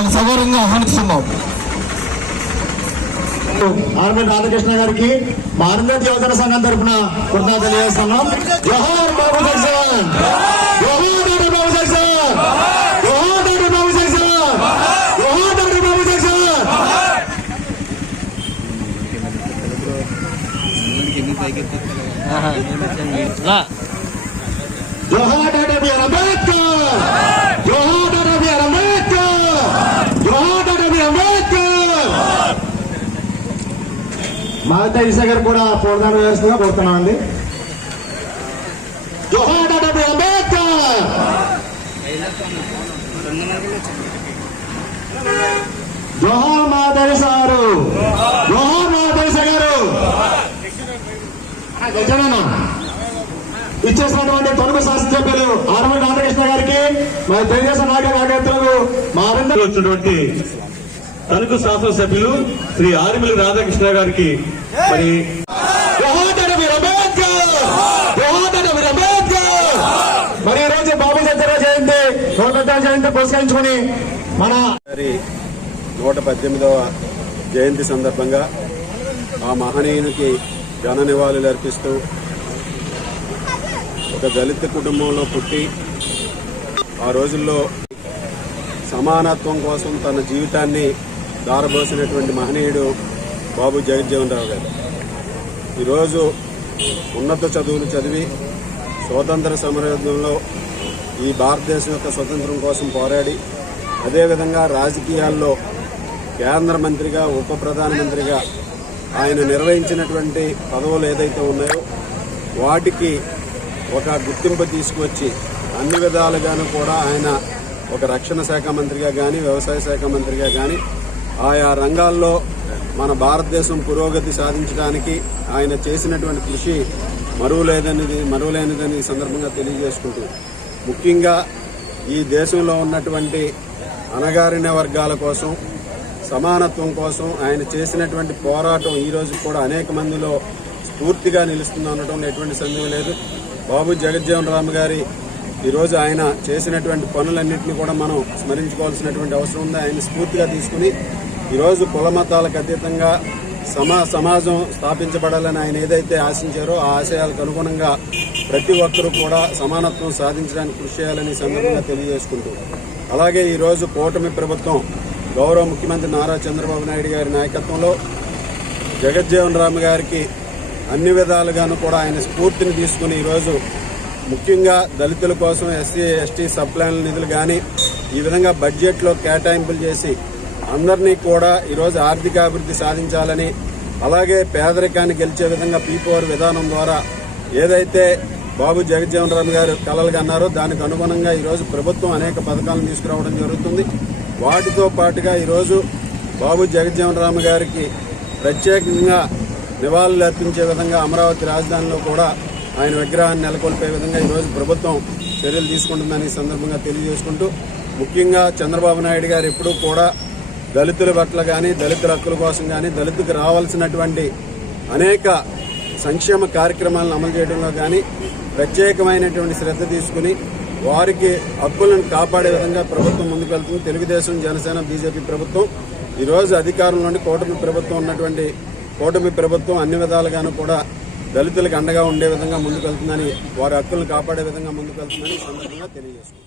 వాళ్ళని సగౌరవంగా ఆహ్వానిస్తున్నాం. ఆర్మీ రాధాకృష్ణ గారికి మా అరుంధతి యువజన సంఘం తరఫున కృతజ్ఞతలు తెలియజేస్తున్నాం. జోహార్ బాబు జగన్, జోహార్ డాక్టర్ బాబు జగన్, జోహార్ డాక్టర్ బాబు జగన్, జోహార్ డాక్టర్ బాబు జగన్. జోహార్ డాక్టర్ బిఆర్ అంబేద్కర్, జోహార్ డాక్టర్ బిఆర్ అంబేద్కర్, జోహార్ డాక్టర్ బిఆర్ అంబేద్కర్. మాతా ఈసా గారు కూడా పూలదానం వేస్తుందిగా కోరుతున్నామండి. జోహార్ డాక్టర్ బిఆర్ అంబేద్కర్, జోహార్ మాతా ఈసా గారు, జోహార్ మాతా ఈసా గారు. ఇచ్చేసినటువంటి తొలుగు శాసనసభ్యులు ఆర్మీ రాధాకృష్ణ గారికి మరి తెలుగుదేశం నాయకులు మా అరుంధతి వచ్చినటువంటి తణుకు శాసనసభ్యులు శ్రీ ఆర్మిలి రాధాకృష్ణ గారికి మరి మరి ఈ రోజు బాబు జగ్జీవన్ జయంతి 118వ జయంతి పురస్కరించుకుని మన 118వ జయంతి సందర్భంగా ఆ మహనీయునికి ఘన నివాళులు అర్పిస్తూ ఒక దళిత కుటుంబంలో పుట్టి ఆ రోజుల్లో సమానత్వం కోసం తన జీవితాన్ని దారబోసినటువంటి మహనీయుడు బాబు జగజ్జీవన్ రావు గారు. ఈరోజు ఉన్నత చదువులు చదివి స్వాతంత్ర సమరయుద్ధంలో ఈ భారతదేశం యొక్క స్వతంత్రం కోసం పోరాడి అదేవిధంగా రాజకీయాల్లో కేంద్ర మంత్రిగా ఉప ప్రధానమంత్రిగా ఆయన నిర్వహించినటువంటి పదవులు ఏదైతే ఉన్నాయో వాటికి ఒక గుర్తింపు తీసుకువచ్చి అన్ని విధాలుగాను కూడా ఆయన ఒక రక్షణ శాఖ మంత్రిగా కానీ వ్యవసాయ శాఖ మంత్రిగా కానీ ఆయా రంగాల్లో మన భారతదేశం పురోగతి సాధించడానికి ఆయన చేసినటువంటి కృషి మరువలేనిదని ఈ సందర్భంగా తెలియజేసుకుంటూ ముఖ్యంగా ఈ దేశంలో ఉన్నటువంటి అణగారిన వర్గాల కోసం సమానత్వం కోసం ఆయన చేసినటువంటి పోరాటం ఈ రోజు కూడా అనేక మందిలో స్ఫూర్తిగా నిలుస్తుందనడంలో ఎటువంటి సందేహం లేదు. బాబు జగజ్జీవన్ రామ్ గారి ఈరోజు ఆయన చేసినటువంటి పనులన్నింటినీ కూడా మనం స్మరించుకోవాల్సినటువంటి అవసరం ఉంది. ఆయన స్ఫూర్తిగా తీసుకుని ఈరోజు కుల మతాలకు అతీతంగా సమాజం స్థాపించబడాలని ఆయన ఏదైతే ఆశించారో ఆ ఆశయాలకు అనుగుణంగా ప్రతి ఒక్కరూ కూడా సమానత్వం సాధించడానికి కృషి చేయాలని సందర్భంగా తెలియజేసుకుంటూ అలాగే ఈరోజు కూటమి ప్రభుత్వం గౌరవ ముఖ్యమంత్రి నారా చంద్రబాబు నాయుడు గారి నాయకత్వంలో జగజ్జీవన్ రామ్ గారికి అన్ని విధాలుగాను కూడా ఆయన స్ఫూర్తిని తీసుకుని ఈరోజు ముఖ్యంగా దళితుల కోసం ఎస్సీ ఎస్టీ సబ్ ప్లాన్ల నిధులు కానీ ఈ విధంగా బడ్జెట్లో కేటాయింపులు చేసి అందరినీ కూడా ఈరోజు ఆర్థికాభివృద్ధి సాధించాలని అలాగే పేదరికాన్ని గెలిచే విధంగా పీపోర్ విధానం ద్వారా ఏదైతే బాబు జగజ్జీవన్ రామ్ గారు కలలు కన్నారో దానికి అనుగుణంగా ఈరోజు ప్రభుత్వం అనేక పథకాలను తీసుకురావడం జరుగుతుంది. వాటితో పాటుగా ఈరోజు బాబు జగజ్జీవన్ రామ్ గారికి ప్రత్యేకంగా నివాళులు అర్పించే విధంగా అమరావతి రాజధానిలో కూడా ఆయన విగ్రహాన్ని నెలకొల్పే విధంగా ఈరోజు ప్రభుత్వం చర్యలు తీసుకుంటుందని ఈ సందర్భంగా తెలియజేసుకుంటూ ముఖ్యంగా చంద్రబాబు నాయుడు గారు ఎప్పుడూ కూడా దళితుల పట్ల కానీ దళితుల హక్కుల కోసం కానీ దళితులకు రావాల్సినటువంటి అనేక సంక్షేమ కార్యక్రమాలను అమలు చేయడంలో కానీ ప్రత్యేకమైనటువంటి శ్రద్ధ తీసుకుని వారికి హక్కులను కాపాడే విధంగా ప్రభుత్వం ముందుకు వెళ్తుంది. తెలుగుదేశం జనసేన బీజేపీ ప్రభుత్వం ఈరోజు అధికారంలోని కూటమి ప్రభుత్వం ఉన్నటువంటి కూటమి ప్రభుత్వం అన్ని విధాలుగాను కూడా దళితులకు అండగా ఉండే విధంగా ముందుకు వెళ్తుందని వారి హక్కులను కాపాడే విధంగా ముందుకు వెళ్తుందని ఈ సందర్భంగా తెలియజేస్తుంది.